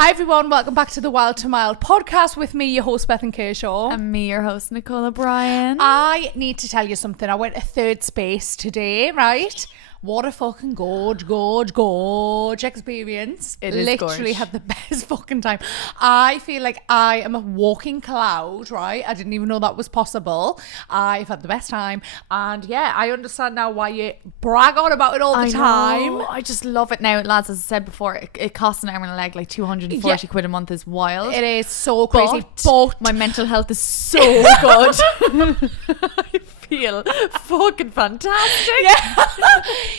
Hi everyone, welcome back to the Wild to Mild podcast with me, your host Bethan Kershaw. And me, your host Nicole O'Brien. I need to tell you something. I went to Third Space today, right? What a fucking gorge experience. It is literally gorge. had the best fucking time. I feel like I am a walking cloud, right? I didn't even know that was possible. I've had the best time. And yeah, I understand now why you brag on about it all the time. Know. I just love it now, lads. As I said before, it costs an arm and a leg, like 240 quid a month is wild. It is so crazy. But my mental health is so good. I feel fucking fantastic.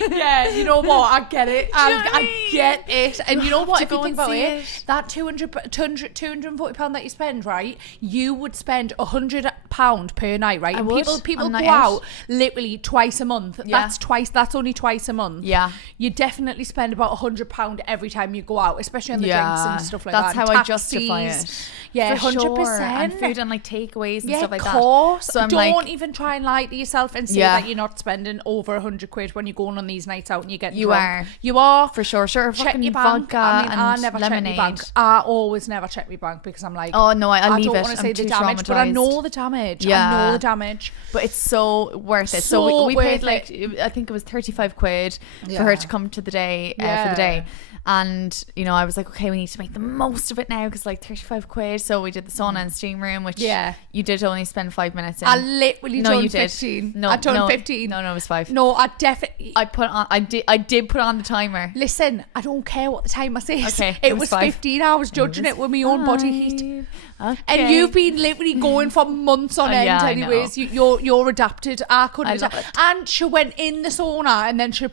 Yeah, you know what? I get it. I get it. And you know what? If you think about it, that £240 that you spend, right? You would spend £100 per night, right? I And would. people On go night out out. literally twice a month. Yeah. That's only twice a month. Yeah. You definitely spend about £100 every time you go out, especially on the drinks and stuff like That's that. how I justify it. Yeah, For 100%. Sure. And food and like takeaways and stuff like that. Of course. So I'm Don't even try and lie to yourself and say Yeah. that you're not spending over 100 quid when you're going on these nights out and you're getting You drunk. are. You are. For sure. Check Fucking your bank. vodka I and never lemonade. check my bank. I always never check my bank because I'm like, Oh no, I leave don't it. want to say I'm the too damage, but I traumatized. know the damage. Yeah. I know the damage. But it's so worth it. So So we worth paid like, it. I think it was 35 quid Yeah. for her to come to the day, for Yeah. the day. And, you know, I was like, okay, we need to make the most of it now because like 35 quid. So we did the sauna and steam room, which you did only spend 5 minutes in. I literally No, done you did. 15. No, I done no, 15. No, it was 5. No, I definitely... I did put on the timer. Listen, I don't care what the timer says. Okay, it it was was 5. 15. I was judging it with my own body heat. Okay. And you've been literally going for months on end yeah, I anyways. You're adapted. I couldn't I adapt. love it. And she went in the sauna and then she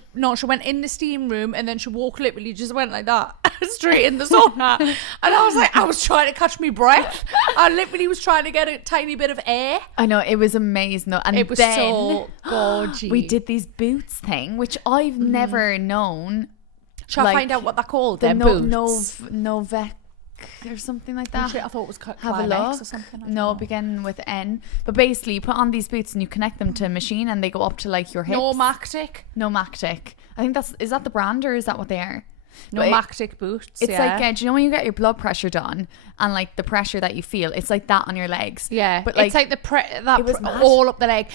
went in the steam room and then she walked literally just went like that straight in the sauna. And I was like, I was trying to catch my breath. I literally was trying to get a tiny bit of air. I know, it was amazing though. And It was then so gorgeous. we did these boots thing, which I've never known. Shall I find out what they're called? The Then boots. Novec or something like that. I thought it was Have a Climax look. or something. No, begin with N. But basically, you put on these boots and you connect them to a machine, and they go up to like your hips. Nomactic. Nomactic. I think is that the brand or is that what they are? Nomactic boots. It's yeah. like, do you know when you get your blood pressure done and like the pressure that you feel? It's like that on your legs. Yeah, but it's like it was mad. all up the leg.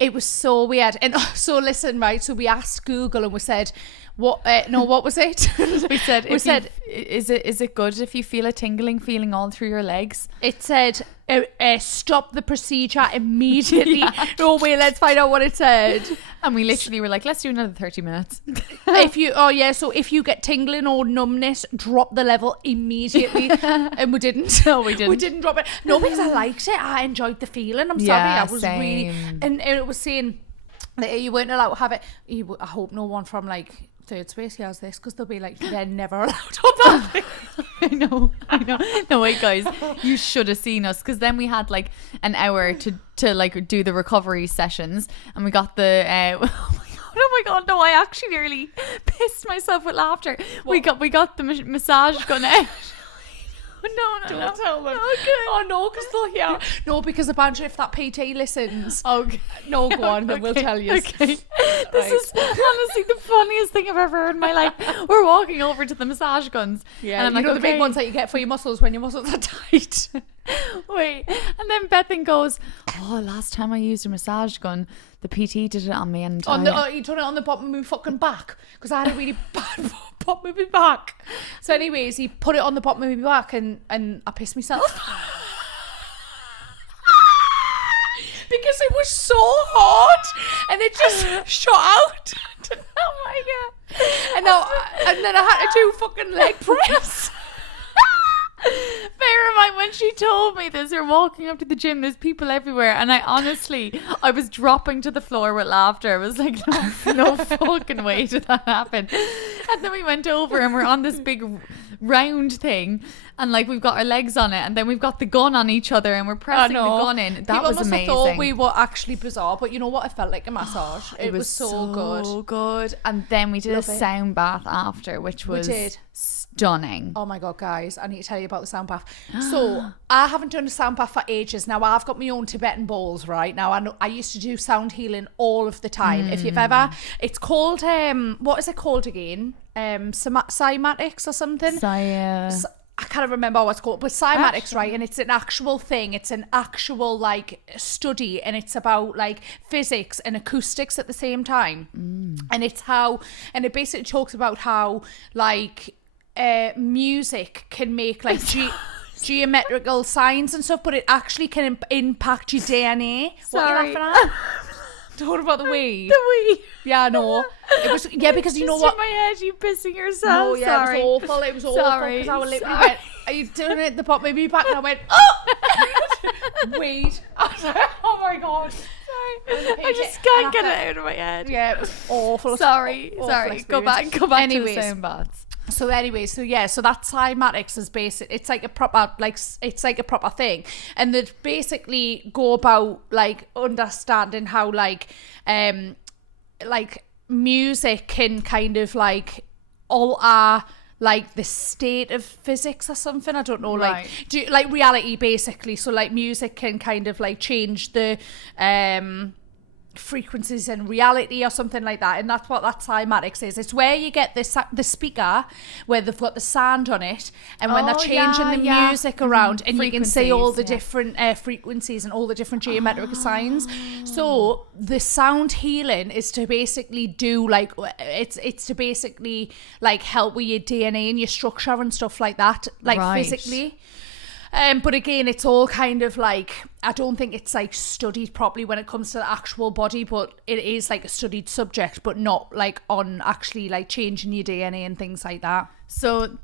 It was so weird. And so listen, right? So we asked Google and we said, what was it? we said, is it good if you feel a tingling feeling all through your legs? It said, stop the procedure immediately. No, wait, let's find out what it said. And we literally were like, let's do another 30 minutes. So if you get tingling or numbness, drop the level immediately. And we didn't. No, we didn't. We didn't drop it. No, because I liked it. I enjoyed the feeling. I'm sorry. I was same. really... And it was saying that you weren't allowed to have it. I hope no one from like Third Space hears this because they'll be like, they're never allowed on that thing. I know. No, wait, guys, you should have seen us because then we had like an hour to like do the recovery sessions, and we got the oh my god, no, I actually nearly pissed myself with laughter. What? We got the massage gun out. No, Don't tell them. Okay. Oh no, because they'll hear. No, because a bunch if that PT listens. Okay. No, go on, then we'll tell you. Okay. This is honestly the funniest thing I've ever heard in my life. We're walking over to the massage guns. Yeah, and I'm you know like, the big okay. ones that you get for your muscles when your muscles are tight. Wait, and then Bethan goes, oh, last time I used a massage gun, the PT did it on me, and You done it on the bottom of my fucking back because I had a really bad bottom of my back. So anyways, he put it on the bottom of my back and I pissed myself. Because it was so hot and it just shot out. oh my god! And then I had to do fucking leg press. Bear in mind, when she told me this, we're walking up to the gym, there's people everywhere, and I was dropping to the floor with laughter. I was like, no fucking way did that happen. And then we went over and we're on this big round thing, and like we've got our legs on it, and then we've got the gun on each other, and we're pressing the gun in. That People was must amazing. have thought we were actually bizarre, but you know what? It felt like a massage. It was so good. And then we did Love a it. sound bath after, which was stunning. Oh my god, guys, I need to tell you about the sound bath. So I haven't done a sound bath for ages now. I've got my own Tibetan bowls right now. I used to do sound healing all of the time. If you've ever, it's called what is it called again? Cymatics or something. I can't remember what it's called, but cymatics, right? And it's an actual thing. It's an actual like study, and it's about like physics and acoustics at the same time. And it's how, and it basically talks about how like music can make like geometrical signs and stuff, but it actually can impact your DNA. Sorry. What are you laughing at? Talking about the weed. The weed. Yeah, I know. It was, yeah, because you know Just what? in my head, you pissing yourself. No, yeah, Sorry. it was awful. It was awful. Sorry. Because I was literally went, are you doing it at the bottom of me back? And I went, oh! Weed. I was like, oh my God. Sorry. I just can't get it out of my head. Yeah, it was awful. Sorry. Awful Sorry. Go experience. back Anyways. to the sound baths. So anyways, so that cymatics is basic. It's like a proper, it's like a proper thing, and they basically go about like understanding how like music can kind of like alter like the state of physics or something. I don't know, like like reality basically. So like music can kind of like change the frequencies in reality or something like that, and that's what that cymatics is. It's where you get the speaker where they've got the sound on it, and when they're changing the music around, and you can see all the different frequencies and all the different geometric signs. So the sound healing is to basically do like it's to basically like help with your DNA and your structure and stuff like that, like physically. But again, it's all kind of like, I don't think it's like studied properly when it comes to the actual body, but it is like a studied subject, but not like on actually like changing your DNA and things like that. So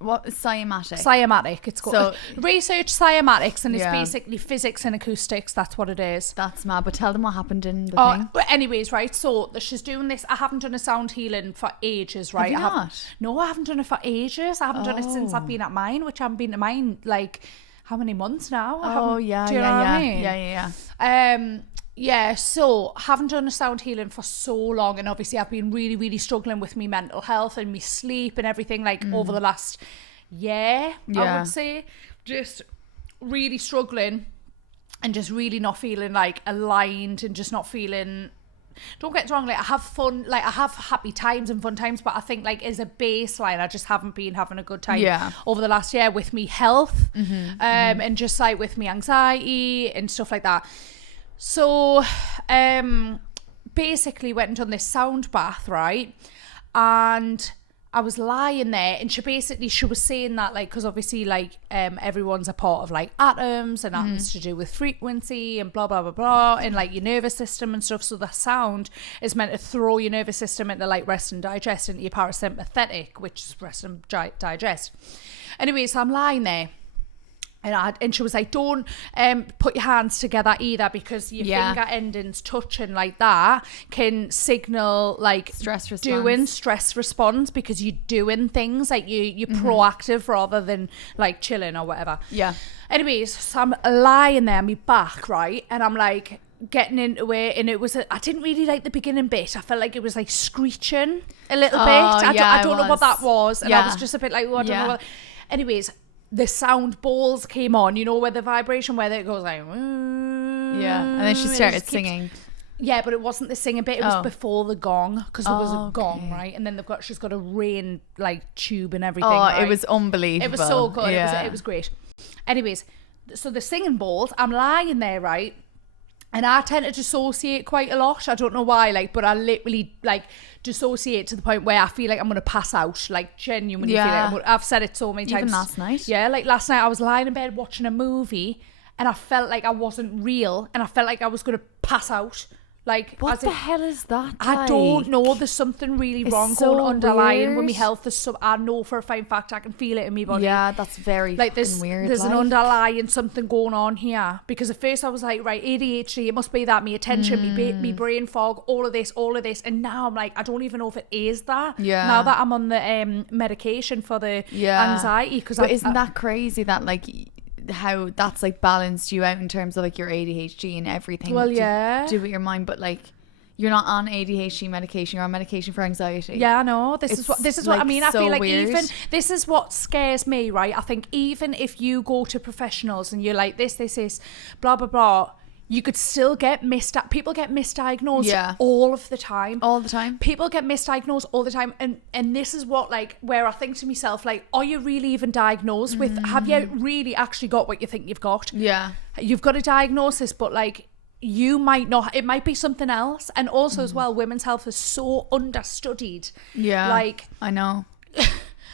what is cymatic? Cymatic, it's called. So research cymatics, and it's basically physics and acoustics. That's what it is. That's mad. But tell them what happened in the thing. But anyways, right. So she's doing this. I haven't done a sound healing for ages, right? Have you not? No, I haven't done it for ages. I haven't done it since I've been at mine, which I haven't been to mine like how many months now? Do you know what I mean? Yeah, so haven't done a sound healing for so long, and obviously I've been really, really struggling with my mental health and my sleep and everything like over the last year, I would say. Just really struggling and just really not feeling like aligned and just not feeling, don't get me wrong, like I have fun, like I have happy times and fun times, but I think like as a baseline I just haven't been having a good time over the last year with me health and just like with me anxiety and stuff like that. So basically went and done this sound bath, right? And I was lying there, and she was saying that like, because obviously like everyone's a part of like atoms, and atoms to do with frequency and blah blah blah blah, and like your nervous system and stuff. So the sound is meant to throw your nervous system into like rest and digest, into your parasympathetic, which is rest and digest. Anyway, so I'm lying there. And she was like, don't put your hands together either, because your finger endings touching like that can signal like stress response, because you're doing things like you're proactive rather than like chilling or whatever. Yeah. Anyways, so I'm lying there on my back, right? And I'm like getting into it, and it was I didn't really like the beginning bit. I felt like it was like screeching a little bit. I don't know what that was, and I was just a bit like, oh, I don't know what. Anyways, the sound balls came on, you know, where the vibration, where it goes like, and then she started singing. Yeah, but it wasn't the singing bit. It was before the gong, because there was a gong, right? And then she's got a rain like tube and everything. Right? It was unbelievable. It was so good. It was great. Anyways, so the singing balls, I'm lying there, right? And I tend to dissociate quite a lot. I don't know why, like, but I literally like dissociate to the point where I feel like I'm gonna pass out, like genuinely feel like I've said it so many times. Even last night? Yeah, like last night I was lying in bed watching a movie, and I felt like I wasn't real, and I felt like I was gonna pass out. Like, what the hell is that? I don't know. There's something really wrong going underlying with my health. I know for a fine fact, I can feel it in my body. Yeah, that's very like weird. There's an underlying something going on here. Because at first I was like, right, ADHD, it must be that, my attention, me brain fog, all of this, and now I'm like, I don't even know if it is that. Yeah. Now that I'm on the medication for the anxiety, but isn't that crazy that like how that's like balanced you out in terms of like your ADHD and everything to do with your mind, but like you're not on ADHD medication, you're on medication for anxiety. Yeah, I know. This is what I mean. I feel like weird. Even this is what scares me, right? I think even if you go to professionals and you're like this, blah blah blah, you could still get people get misdiagnosed Yeah. all of the time. All the time. People get misdiagnosed all the time, and this is what, like, where I think to myself, like, are you really even diagnosed with, have you really actually got what you think you've got? Yeah. You've got a diagnosis, but like, you might not, it might be something else. And also as well, women's health is so understudied. Yeah. Like, I know.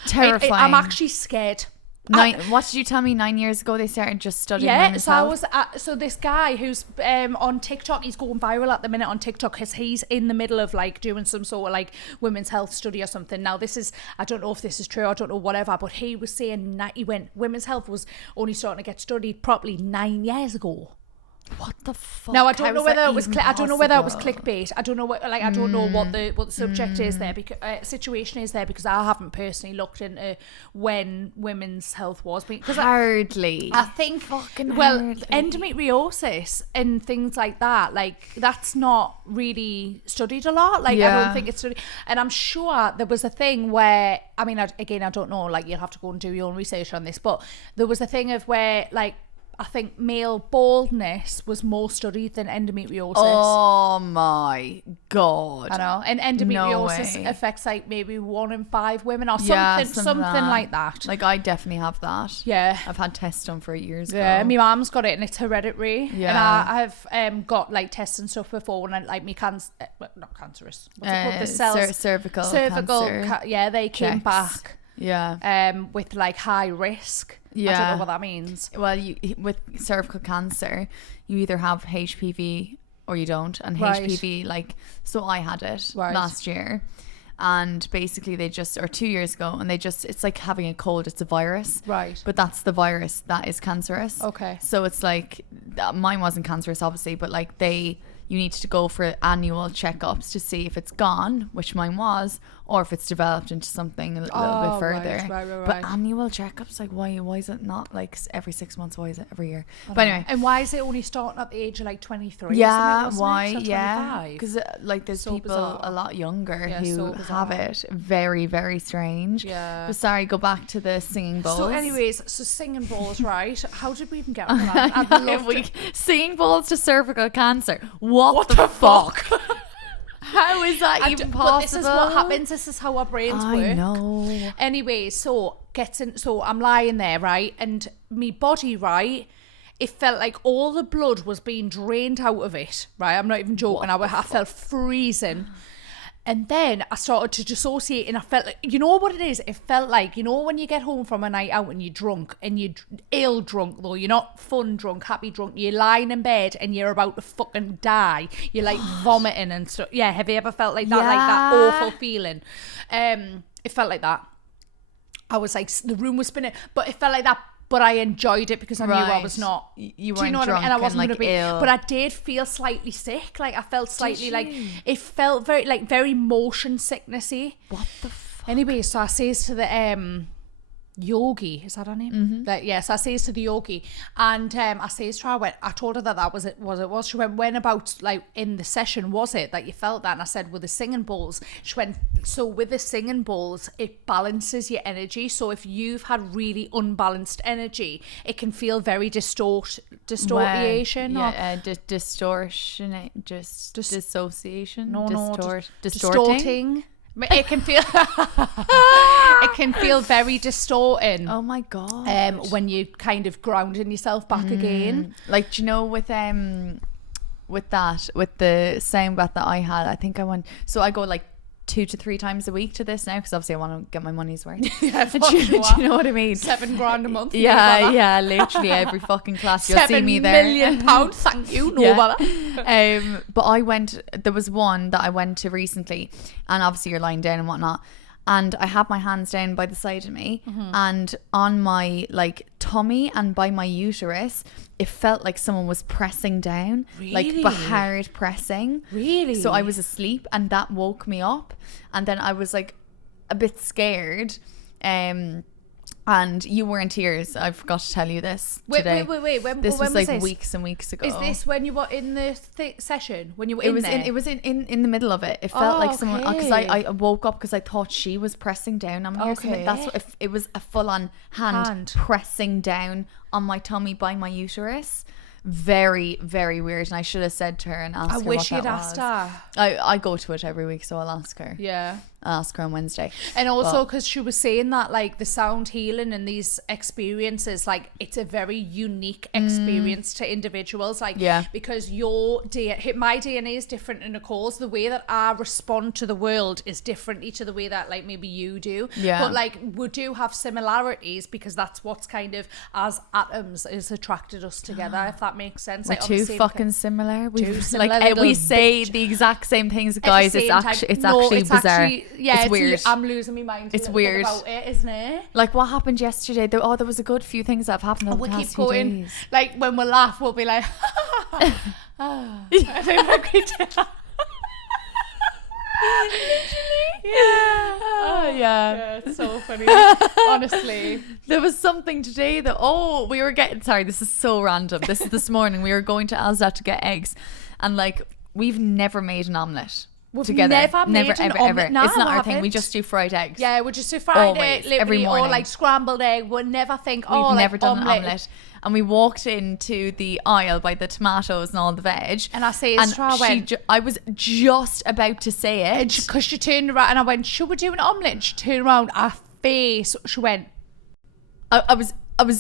Terrifying. I'm actually scared. What did you tell me? 9 years ago they started just studying Yeah, women's so health? so this guy who's on TikTok, he's going viral at the minute on TikTok because he's in the middle of like doing some sort of like women's health study or something. Now this is, I don't know if this is true, I don't know, whatever, but he was saying that women's health was only starting to get studied properly 9 years ago. What the fuck? Now I don't know whether it was even I don't know whether it was possible? clickbait. I don't know what, like, I don't know what the subject is there, because situation is there, because I haven't personally looked into when women's health was, because Hardly. I think Fucking hardly. endometriosis and things like that, like, that's not really studied a lot. Like, I Yeah. don't think it's studied. And I'm sure there was a thing where, I mean, again, I don't know, like, you'll have to go and do your own research on this, but there was a thing of where, like, I think male baldness was more studied than endometriosis. Oh my god. I know. And endometriosis way. affects like maybe 1 in 5 women or Yeah, something like that. Like, I definitely have that. Yeah. I've had tests done for years Yeah, ago. my mum's got it and it's hereditary. Yeah. And I've got like tests and stuff before, when I, like, me not cancerous. What's it called? The cells. cervical cancer. Yeah, they came Checks. back Yeah. with like high risk. I don't Yeah. know what that means. Well, with cervical cancer, you either have HPV or you don't. And Right. HPV, like, so I had it Right. last year. And basically or 2 years ago, and it's like having a cold, it's a virus. Right. But that's the virus that is cancerous. Okay. So it's like, mine wasn't cancerous, obviously, but like you need to go for annual checkups to see if it's gone, which mine was, or if it's developed into something a little bit further. Right. But annual checkups, like, why is it not like every 6 months? Why is it every year? But anyway. And why is it only starting at the age of like 23? Yeah, isn't it, why? wasn't it? So Yeah, 25? because like there's So people bizarre. a lot younger Yeah, who so have bizarre. it. Very, very strange. Yeah. But sorry, go back to the singing bowls. So anyways, so singing balls, right? How did we even get on that? I'd love to. Singing balls to cervical cancer. What the fuck? How is that even possible? But this is what happens. This is how our brains work. I know. Anyway, so I'm lying there, right? And me body, right? It felt like all the blood was being drained out of it, right? I'm not even joking. I felt freezing. And then I started to dissociate, and I felt like, you know what it is? It felt like, you know, when you get home from a night out and you're drunk, and you're ill drunk though, you're not fun drunk, happy drunk, you're lying in bed and you're about to fucking die. You're like vomiting and stuff. Yeah, have you ever felt like that? Yeah. Like that awful feeling? It felt like that. I was like, the room was spinning, but it felt like that. But I enjoyed it because I knew I was not. You do weren't you know what I drunk mean? And I wasn't and, going to like, be. ill. But I did feel slightly sick. Like, I felt slightly like, you? it felt very motion sicknessy. What the fuck? Anyway, so I says to the yogi, is that her name? Mm-hmm. Like, yeah, so I says to the yogi, and I says to her, I told her that was it. She went, when about, like, in the session was it that you felt that? And I said, with the singing bowls. She went, so with the singing bowls, it balances your energy. So if you've had really unbalanced energy, it can feel very distortion. Yeah, distortion, dissociation. Distorting. It can feel very distorting. Oh my god. When you kind of grounding yourself back again. Like, do you know, with the sound bath that I had, I think I go like 2 to 3 times a week to this now, because obviously I want to get my money's worth. Yeah, do you know what I mean? $7,000 a month. Yeah, literally every fucking class you'll see me there. £7 million, thank you. No bother. But there was one that I went to recently, and obviously you're lying down and whatnot, and I had my hands down by the side of me, and on my like tummy and by my uterus, it felt like someone was pressing down, like, but hard pressing. Really? So I was asleep, and that woke me up, and then I was like a bit scared. And you were in tears. I forgot to tell you this today. Wait. When this was like this? weeks and weeks ago. Is this when you were in the session? When you were in there? It was in the middle of it. It felt like someone, because okay. I woke up because I thought she was pressing down on me or something. That's what it was, a full on hand pressing down on my tummy by my uterus. Very, very weird. And I should have said to her and asked her what that was. I wish you'd asked her. I go to it every week, so I'll ask her. Yeah. I'll ask her on Wednesday. And also because she was saying that like the sound healing and these experiences, like it's a very unique experience to individuals. Like, because my DNA is different to Nicole's. The way that I respond to the world is differently to the way that like maybe you do. Yeah. But like we do have similarities because that's what's kind of, as atoms, has attracted us together, if that makes sense. We're like, too fucking similar. Too similar, like we say the exact same things, guys. It's actually bizarre. It's weird. I'm losing my mind. It's weird about it, isn't it? Like what happened yesterday? There was a good few things that have happened over the past few days. Like when we laugh, we'll be like, I think we're good. Yeah, it's so funny. Honestly, there was something today that we were getting. Sorry, this is so random. This is this morning. We were going to Asda to get eggs, and like we've never made an omelette. Together, never ever. It's not our thing. We just do fried eggs. Yeah, we just do fried eggs every morning, or like scrambled egg. We'll never think. We've never done an omelette. And we walked into the aisle by the tomatoes and all the veg. And I say, I was just about to say it because she turned around and I went, "Should we do an omelette?" And she turned around, her face. She went. I was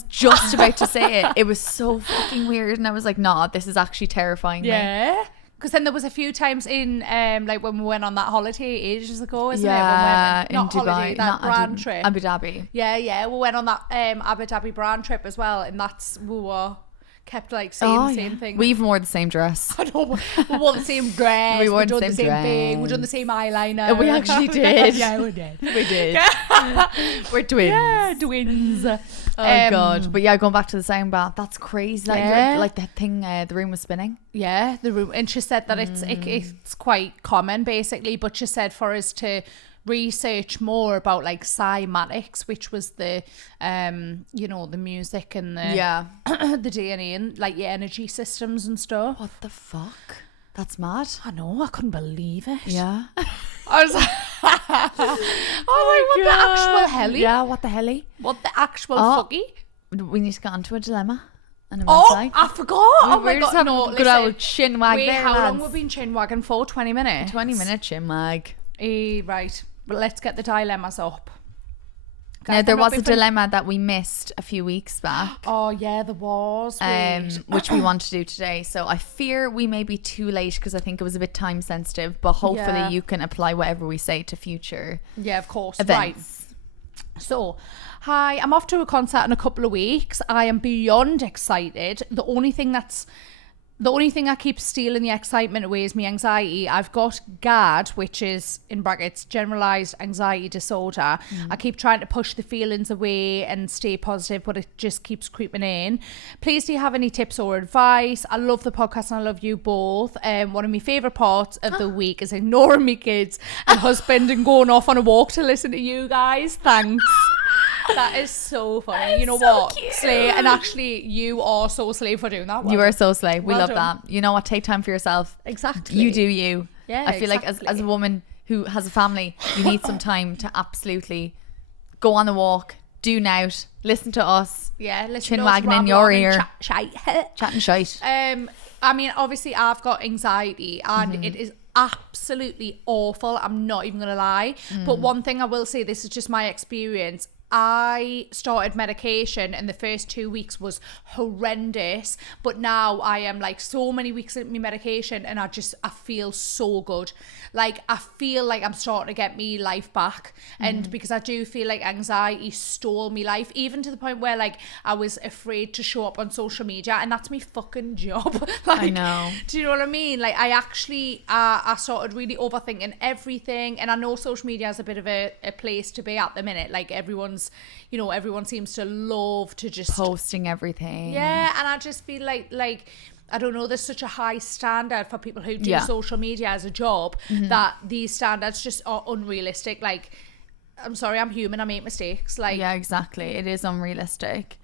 just about to say it. It was so fucking weird, and I was like, "Nah, this is actually terrifying." Yeah. Because then there was a few times in like when we went on that holiday ages ago, isn't it? When we went, in Dubai, holiday, that brand trip. Abu Dhabi. Yeah. We went on that Abu Dhabi brand trip as well, and we were kept like saying the same thing. We even wore the same dress. I know. We wore the same dress. We wore the same thing. We done the same eyeliner. We actually did. Yeah, we did. We did. We're twins. Yeah, twins. Oh god. But yeah, going back to the sound bath, that's crazy. Like that thing, the room was spinning. Yeah, the room. And she said that it's quite common basically, but she said for us to research more about like cymatics, which was the the music and the the DNA and like your energy systems and stuff. What the fuck? That's mad. I know, I couldn't believe it. Yeah. I was like, what the actual helly? Yeah, what the helly? What the actual fucky? We need to get onto a dilemma. I forgot. Oh my god, no, good old chin wag. Wait, how long we've been chin wagging for? 20 minutes? 20-minute chin wag. Right. But let's get the dilemmas up. Now, there was a dilemma that we missed a few weeks back. Oh, yeah, there was. Which we want to do today. So I fear we may be too late because I think it was a bit time sensitive. But hopefully you can apply whatever we say to future of course. events. Right. So, hi, I'm off to a concert in a couple of weeks. I am beyond excited. The only thing I keep stealing the excitement away is my anxiety. I've got GAD, which is, in brackets, Generalised Anxiety Disorder. I keep trying to push the feelings away and stay positive, but it just keeps creeping in. Please, do you have any tips or advice? I love the podcast and I love you both. One of my favourite parts of the week is ignoring my kids and husband and going off on a walk to listen to you guys. Thanks. That is so funny. You know so what? Cute. Slay. And actually, you are so slay for doing that. You are so slay. We love that. You know what? Take time for yourself. Exactly. You do you. Yeah, I feel like as a woman who has a family, you need some time to absolutely go on a walk, do nout, listen to us. Yeah, listen chin to wagging in your ear. Chatting shite. I mean, obviously, I've got anxiety and it is absolutely awful. I'm not even going to lie. But one thing I will say, this is just my experience. I started medication and the first 2 weeks was horrendous, but now I am like so many weeks into my medication and I feel so good. Like I feel like I'm starting to get me life back, and because I do feel like anxiety stole me life, even to the point where like I was afraid to show up on social media, and that's my fucking job. Like, I know. Do you know what I mean? Like I actually I started really overthinking everything, and I know social media is a bit of a place to be at the minute. Like everyone seems to love to just posting everything. Yeah, and I just feel like I don't know, there's such a high standard for people who do social media as a job that these standards just are unrealistic. Like, I'm sorry, I'm human, I make mistakes. Like, yeah, exactly. It is unrealistic.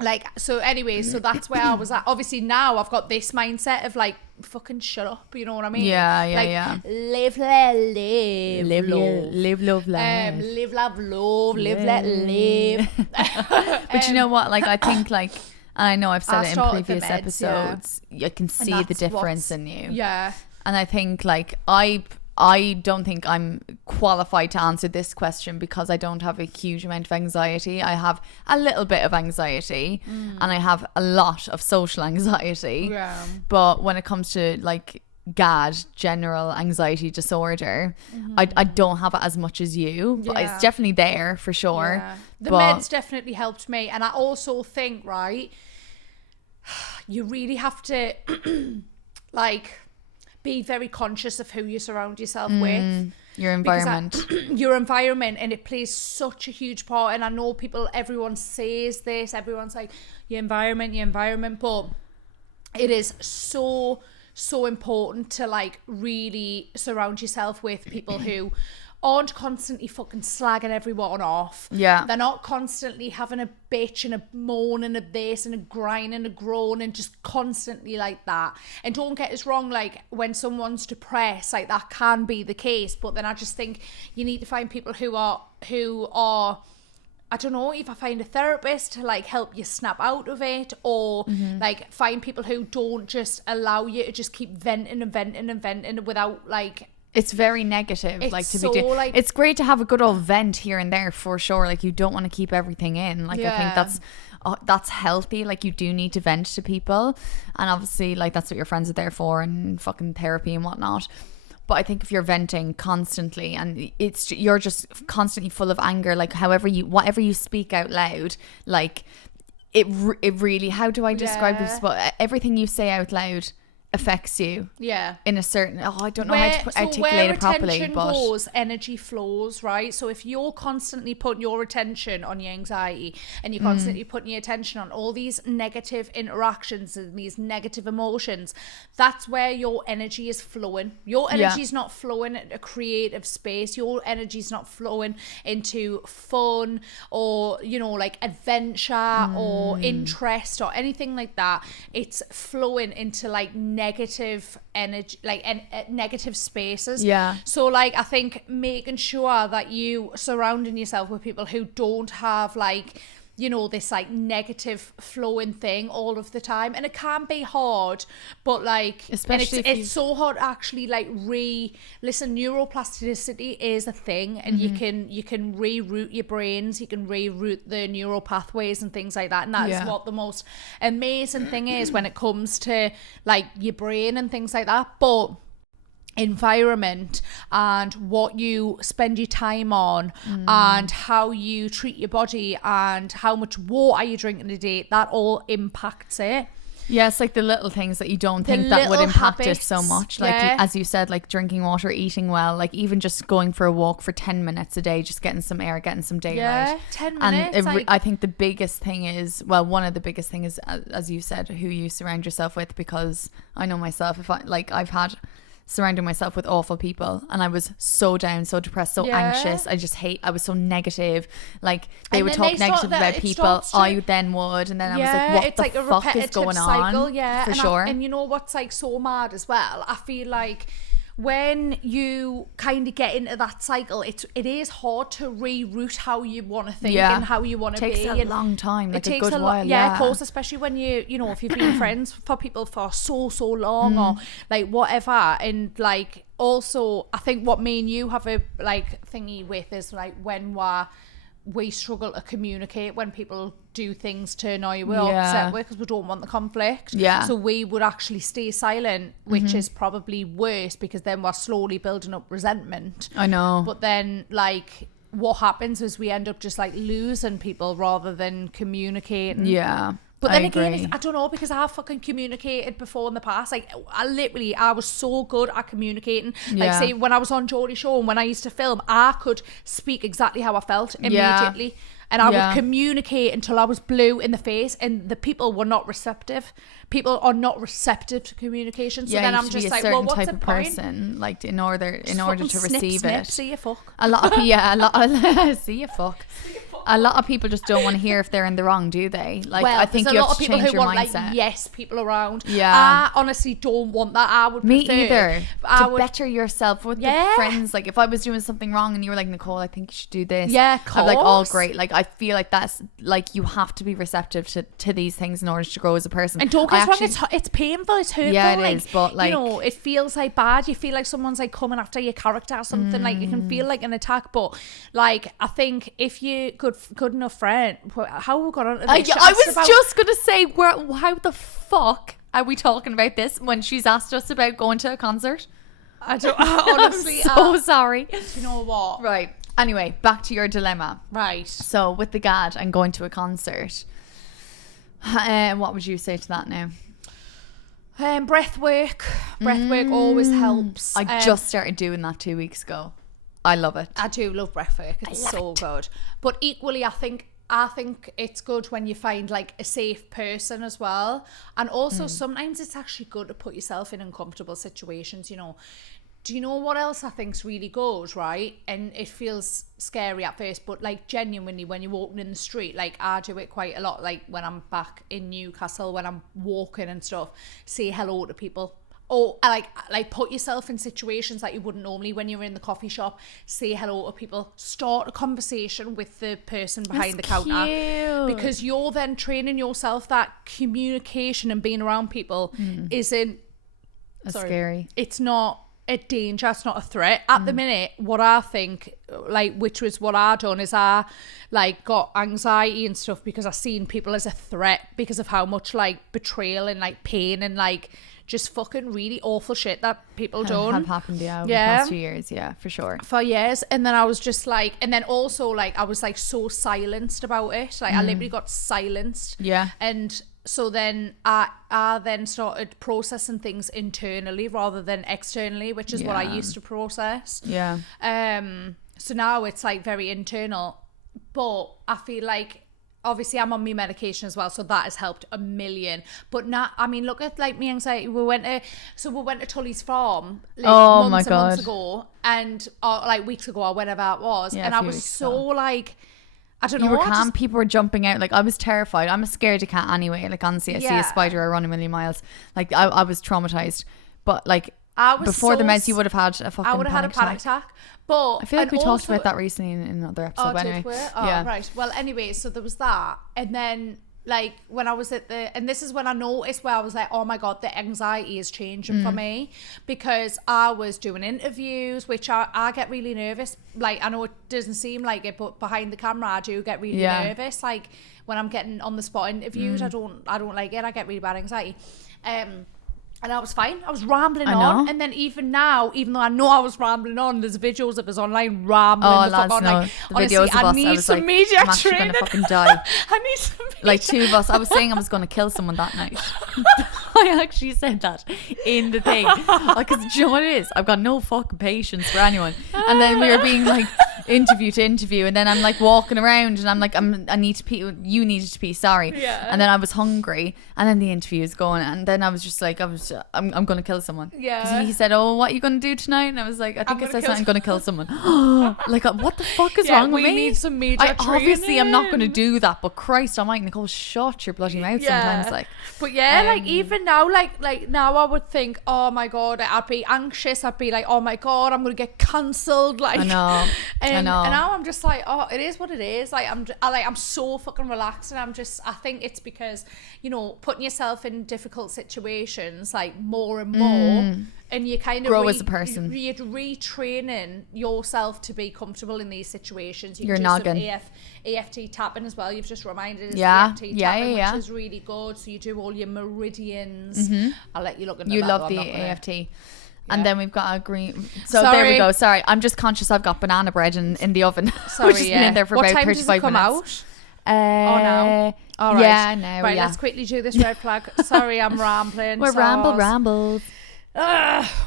Like, so anyway, so that's where I was at. Obviously now I've got this mindset of like, fucking shut up, you know what I mean? Yeah. Live, let live. Live, love, laugh. Live, love, love, live, let live. But you know what? Like, I think like And I know I've said I it in started the previous meds, episodes. You can see the that's difference what's- in you. Yeah. And I think like I don't think I'm qualified to answer this question because I don't have a huge amount of anxiety. I have a little bit of anxiety and I have a lot of social anxiety. Yeah. But when it comes to like GAD, general anxiety disorder, I don't have it as much as you, but Yeah. it's definitely there for sure. Yeah. The But- meds definitely helped me. And I also think, right, you really have to like be very conscious of who you surround yourself with. Your environment. Your environment, and it plays such a huge part. And I know everyone says this, everyone's like, your environment, but it is so important to like really surround yourself with people who aren't constantly fucking slagging everyone off. Yeah. They're not constantly having a bitch and a moan and a this and a grind and a groan and just constantly like that. And don't get us wrong, like when someone's depressed, like that can be the case. But then I just think you need to find people who are I don't know, if I find a therapist to like help you snap out of it, or like find people who don't just allow you to just keep venting without like. It's very negative. It's like to so, be like- it's great to have a good old vent here and there for sure. Like you don't want to keep everything in. Like I think that's healthy. Like you do need to vent to people, and obviously like that's what your friends are there for, and fucking therapy and whatnot. But I think if you're venting constantly and you're just constantly full of anger, like whatever you speak out loud, like it really, how do I describe this? But everything you say out loud affects you in a certain, I don't know how to articulate it properly, attention but goes, energy flows, right? So if you're constantly putting your attention on your anxiety and you're constantly putting your attention on all these negative interactions and these negative emotions, that's where your energy is flowing. Your energy is not flowing at a creative space. Your energy is not flowing into fun or, you know, like adventure or interest or anything like that. It's flowing into like negative energy, like negative spaces. So like I think making sure that you surrounding yourself with people who don't have like, you know, this like negative flowing thing all of the time, and it can be hard, but like especially it's so hard to actually like listen, neuroplasticity is a thing, and you can reroute your brains, you can reroute the neural pathways and things like that, and that is what the most amazing thing is when it comes to like your brain and things like that. But environment and what you spend your time on and how you treat your body and how much water you drink a day, that all impacts it. Yes, like the little things that you don't think that would impact it so much. Like, as you said, like drinking water, eating well, like even just going for a walk for 10 minutes a day, just getting some air, getting some daylight. Yeah, 10 minutes. And I think the biggest thing is, well, one of the biggest things is, as you said, who you surround yourself with, because I know myself, I've had surrounding myself with awful people, and I was so down, so depressed, so anxious. I was so negative. Like they would talk negative about people, I then would, and then I was like, what the fuck is going on? For sure. And you know what's like so mad as well? I feel like when you kind of get into that cycle, it is hard to reroute how you want to think and how you want to be. It takes a long time, like a good while. Yeah, of course, especially when you know, if you've been friends for people for so long or like whatever. And like also, I think what me and you have a like thingy with is like when we struggle to communicate when people do things to annoy we're upset with, because we don't want the conflict. So we would actually stay silent, which is probably worse, because then we're slowly building up resentment. I know. But then like what happens is we end up just like losing people rather than communicating. But then again, I don't know, because I have fucking communicated before in the past. Like, I was so good at communicating. Like, say, when I was on Geordie's show and when I used to film, I could speak exactly how I felt immediately. And I would communicate until I was blue in the face, and the people were not receptive. People are not receptive to communication. So then I'm just like, well, what's the point? Person, like in order to receive snip, it. see you fuck. See you fuck. A lot of people just don't want to hear if they're in the wrong, do they? Like, well, I think there's you a lot have of to people change who your want mindset. like yes people around. Yeah. I honestly don't want that. I would Me prefer, either. I To would better yourself with the friends. Like, if I was doing something wrong and you were like, Nicole, I think you should do this. Yeah, of I'm like, oh, course. great. Like, I feel like that's like, you have to be receptive to these things in order to grow as a person. And don't get me wrong, it's painful, it's hurtful. Yeah, it like, is, but like, you know, it feels like bad. You feel like someone's like coming after your character or something. Like, you can feel like an attack. But like, I think if you good enough friend, how we got on to this? I was just gonna say, how the fuck are we talking about this when she's asked us about going to a concert? I don't honestly. I'm so sorry. Do you know what? Right. Anyway, back to your dilemma. Right. So with the GAD and going to a concert, what would you say to that now? Breath work always helps. I just started doing that 2 weeks ago. I love it. I do love breath work. It's so good. But equally, I think it's good when you find like a safe person as well. And also sometimes it's actually good to put yourself in uncomfortable situations, you know. Do you know what else I think's really good, right? And it feels scary at first, but like genuinely when you're walking in the street, like I do it quite a lot, like when I'm back in Newcastle, when I'm walking and stuff, say hello to people. Or like put yourself in situations that you wouldn't normally when you're in the coffee shop. Say hello to people. Start a conversation with the person behind the counter. Cute. Because you're then training yourself that communication and being around people isn't scary. It's not a danger, it's not a threat. At the minute, what I think, like, which was what I done, is I like got anxiety and stuff because I seen people as a threat because of how much like betrayal and like pain and like just fucking really awful shit that people done have happened over the past few years, for sure. For years. And then I was just like, and then also like I was like so silenced about it, like I literally got silenced. And so then I then started processing things internally rather than externally, which is what I used to process. So now it's like very internal, but I feel like obviously I'm on my medication as well, so that has helped a million. But not, I mean, look at like me anxiety. We went to Tully's farm like months ago, and like weeks ago or whenever it was, and I was so like, I don't know. You were calm. People were jumping out. Like, I was terrified. I'm a scaredy cat anyway. Like, honestly, I see a spider, I run a million miles. Like, I was traumatized. But like, before the meds, you would have had a fucking. I would have had a panic attack. But I feel like we talked about that recently in another episode. But anyway, right. Well, anyway, so there was that, and then like when I was and this is when I noticed where I was like, oh my god, the anxiety is changing for me, because I was doing interviews, which I get really nervous. Like, I know it doesn't seem like it, but behind the camera I do get really nervous. Like when I'm getting on the spot interviews, I don't like it. I get really bad anxiety. And I was fine. I was rambling on. And then even now, even though I know I was rambling on, there's videos of us online rambling the fuck on. Like, the honestly, videos of I us, need I was some like, media I'm actually training. going to fucking die. I need some media like two of us. I was saying I was going to kill someone that night. I actually said that in the thing. Because do you know what it is? I've got no fucking patience for anyone. And then we were being like interview to interview, and then I'm like walking around and I'm like, I need to pee. You needed to pee, sorry. And then I was hungry, and then the interview is going, and then I was just like, I'm going to kill someone. He said, oh, what are you going to do tonight? And I was like, I think I said something, I'm going to kill someone. Like, what the fuck is wrong with me? We need some media obviously I'm not going to do that, but Christ almighty, Nicole, shut your bloody mouth sometimes. Like, but like even now, like now I would think, oh my god, I'd be anxious. I'd be like, oh my god, I'm going to get cancelled. Like, I know. And now I'm just like, oh, it is what it is. Like, I'm so fucking relaxed, and I think it's because, you know, putting yourself in difficult situations like more and more, and you kind of grow as a person. You're retraining yourself to be comfortable in these situations. You're noggin. EFT tapping as well. You've just reminded us. EFT tapping, which is really good. So you do all your meridians. I'll let you look into that. You love the EFT. And then we've got a green. So there we go. Sorry, I'm just conscious I've got banana bread in the oven. Sorry, which has been in there for about 35 minutes. What time does it come out? No. All right. Yeah, no. Right, let's quickly do this red flag. Sorry, I'm rambling. We're rambles.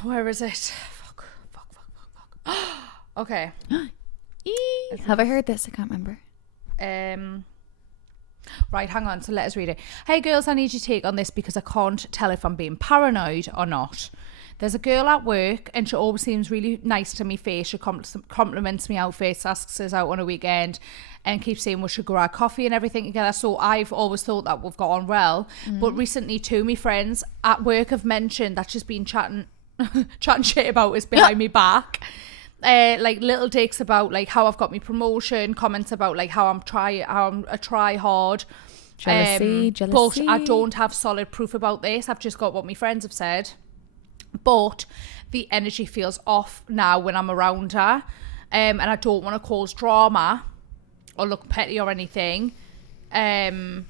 Where is it? Fuck. Okay. Have I heard this? I can't remember. Right, hang on. So let us read it. Hey girls, I need your take on this because I can't tell if I'm being paranoid or not. there's a girl at work and she always seems really nice to me face. She compliments me outfits, asks us out on a weekend and keeps saying we should go out coffee and everything together. So I've always thought that we've got on well. But recently 2 of my friends at work have mentioned that she's been chatting shit about us behind me back. Like little dicks about like how I've got my promotion, comments about like how I'm a try hard. Jealousy. But I don't have solid proof about this. I've just got what my friends have said. But the energy feels off now when I'm around her. And I don't want to cause drama or look petty or anything. But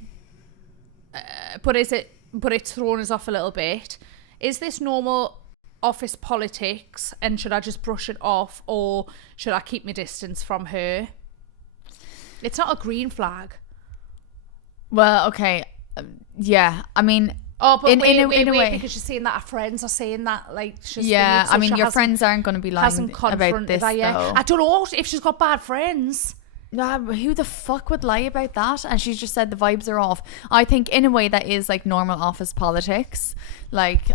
it's thrown us off a little bit. Is this normal office politics, and should I just brush it off, or should I keep my distance from her? It's not a green flag. Well, okay. Yeah. I mean, but in a way, because she's saying that her friends are saying that, like, she's yeah. so I mean, your friends aren't going to be lying about this, though. I don't know if she's got bad friends. Who the fuck would lie about that? And she's just said the vibes are off. I think in a way that is like normal office politics. Like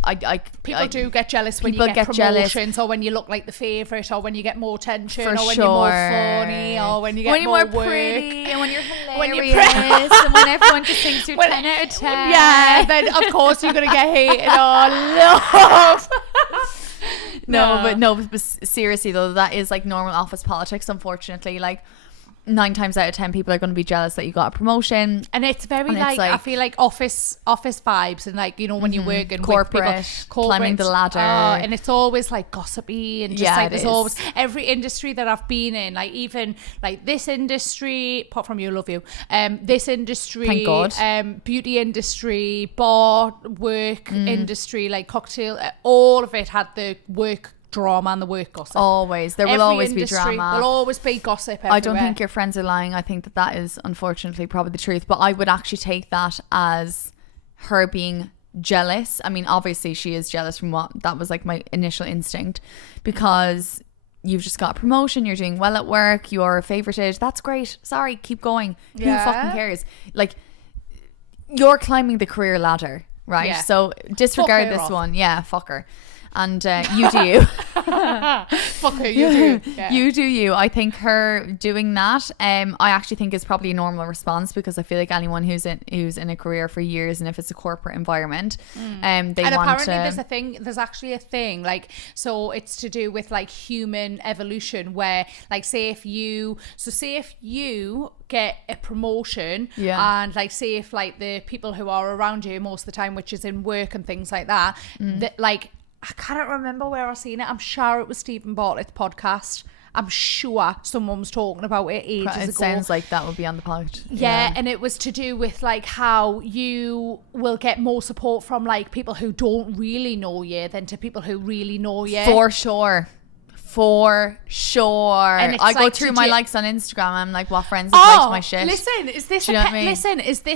people do get jealous when you get promotions, or when you look like the favourite, or when you get more attention, or when you're more funny, or when you get more work. Pretty, and when you're hilarious, and when everyone just thinks you're 10 out of 10. Yeah, then of course you're gonna get hated on. No, but seriously though, that is like normal office politics. Unfortunately, like 9 times out of 10 people are going to be jealous that you got a promotion, and it's very like I feel like office vibes, and like, you know, when you're working corporate, with people, climbing the ladder, and it's always like gossipy, and just like there's always every industry that I've been in, like even like this industry, apart from you, love you, this industry, thank God, beauty industry, bar work industry, like cocktail, all of it had the work drama and the work gossip. Always. There will always be drama. There'll always be gossip everywhere. I don't think your friends are lying. I think that is unfortunately probably the truth, but I would actually take that as her being jealous. I mean, obviously she is jealous from that was like my initial instinct, because you've just got a promotion, you're doing well at work, you're favorited. That's great. Sorry, keep going. Who fucking cares? Like, you're climbing the career ladder, right? Yeah. So disregard this one. Yeah, fuck her. And you do you. Fuck her, you do. Yeah. You do you. I think her doing that, I actually think is probably a normal response, because I feel like anyone who's in a career for years, and if it's a corporate environment, they and want apparently there's actually a thing, like, so it's to do with like human evolution, where like say if you get a promotion, and like say if like the people who are around you most of the time, which is in work and things like that, that like, I can't remember where I seen it. I'm sure it was Stephen Bartlett's podcast. I'm sure someone was talking about it ages ago. It sounds like that would be on the pod. Yeah, and it was to do with like how you will get more support from like people who don't really know you than to people who really know you. For sure. And I go through my likes on Instagram. I'm like, what friends have liked my shit? Listen, is this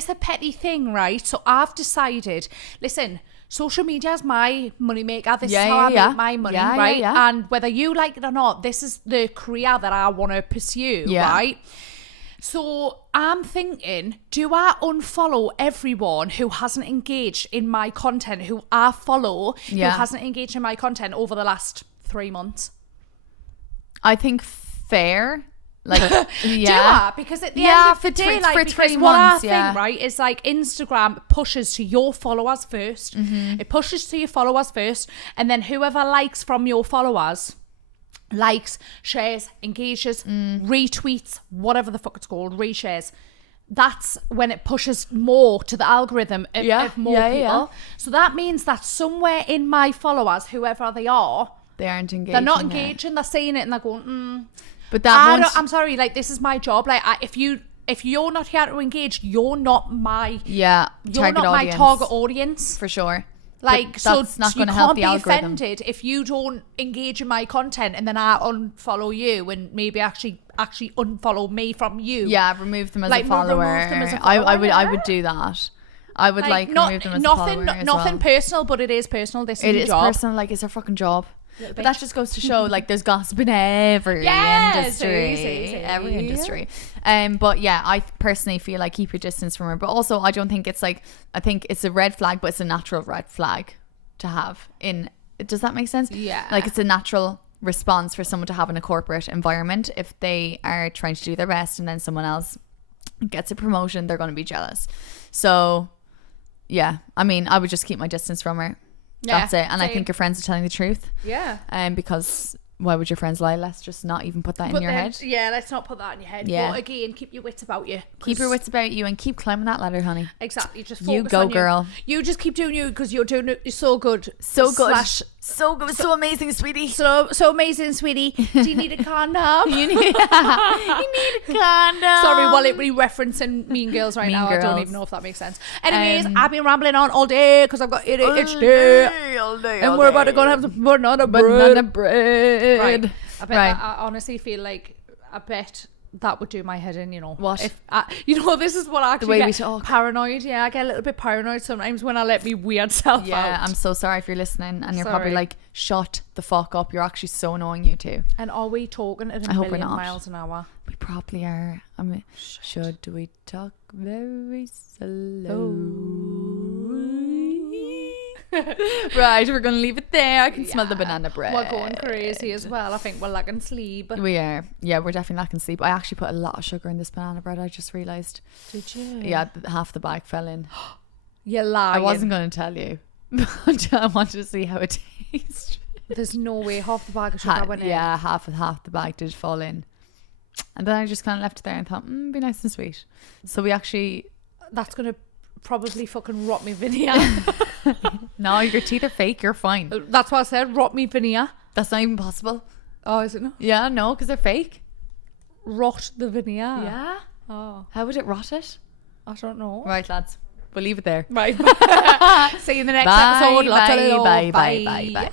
a petty thing, right? So I've decided, listen, social media is my moneymaker. This is how I make my money, right? Yeah. And whether you like it or not, this is the career that I want to pursue, right? So I'm thinking, do I unfollow everyone who hasn't engaged in my content, who I follow, who hasn't engaged in my content over the last 3 months? I think fair. Like, do I? Because at the end of the day, like, for because 3 what months, I think, right, is like Instagram pushes to your followers first. It pushes to your followers first, and then whoever likes from your followers likes, shares, engages, retweets, whatever the fuck it's called, reshares. That's when it pushes more to the algorithm of more people. So that means that somewhere in my followers, whoever they are, they aren't engaging. They're not engaging. They're seeing it and they're going, But that I'm sorry, like, this is my job. Like, if you're not here to engage, you're not my target audience, for sure. Like, so that's not going to help the algorithm. You can't be offended if you don't engage in my content and then I unfollow you and maybe actually unfollow me from you. Yeah, remove them as a follower. I would do that. I would remove them as a follower as nothing personal, but it is personal. This is your job. It is personal, like it's our fucking job. But that just goes to show, like, there's gossip in every industry. Every industry. But yeah, I personally feel like keep your distance from her. But also, I don't think it's like, I think it's a red flag, but it's a natural red flag to have in Does that make sense? Yeah. Like it's a natural response for someone to have in a corporate environment. If they are trying to do their best and then someone else gets a promotion, they're going to be jealous. So yeah, I mean, I would just keep my distance from her. Yeah, that's it. And I same. think your friends are telling the truth. Yeah. Because why would your friends lie? Let's just not even put that in your head. Yeah, let's not put that in your head. Yeah. But again, keep your wits about you. Keep your wits about you and keep climbing that ladder, honey. Exactly. Just You focus go, on girl. You just keep doing you because you're doing it so good. So good. Slash, So good. So amazing, sweetie. so amazing, sweetie. Do you need a condom? You need a condom. Sorry, while it referencing Mean Girls right Mean now. I don't Girls. even know if that makes sense. Anyways, I've been rambling on all day because I've got ADHD. All day, And we're about to go and have some banana bread. Right. I bet Right. I honestly feel like I bet that would do my head in, you know. What? If this is what I actually way get we talk. paranoid. Yeah, I get a little bit paranoid sometimes when I let me weird self Yeah, out. I'm so sorry if you're listening and you're probably Sorry. like, shut the fuck up. You're actually so annoying, you two. And are we talking at I a hope we're million not. miles an hour? We probably are. I mean, should we talk very slow? Right, we're going to leave it there. I can smell the banana bread. We're going crazy as well. I think we're lacking sleep. We are. Yeah, we're definitely lacking sleep. I actually put a lot of sugar in this banana bread. I just realised. Did you? Yeah, half the bag fell in. You're lying. I wasn't going to tell you. But I wanted to see how it tastes. There's no way half the bag of sugar went in. Yeah, half the bag did fall in. And then I just kind of left it there and thought, be nice and sweet. So we actually... That's going to probably fucking rot me veneer. No, your teeth are fake. You're fine. That's what I said. Rot me veneer. That's not even possible. Oh, is it not? Yeah, no, because they're fake. Rot the veneer. Yeah. Oh, How would it rot it? I don't know. Right, lads. We'll leave it there. Right. See you in the next Bye, episode. Lots of bye, love. bye, bye, bye, bye.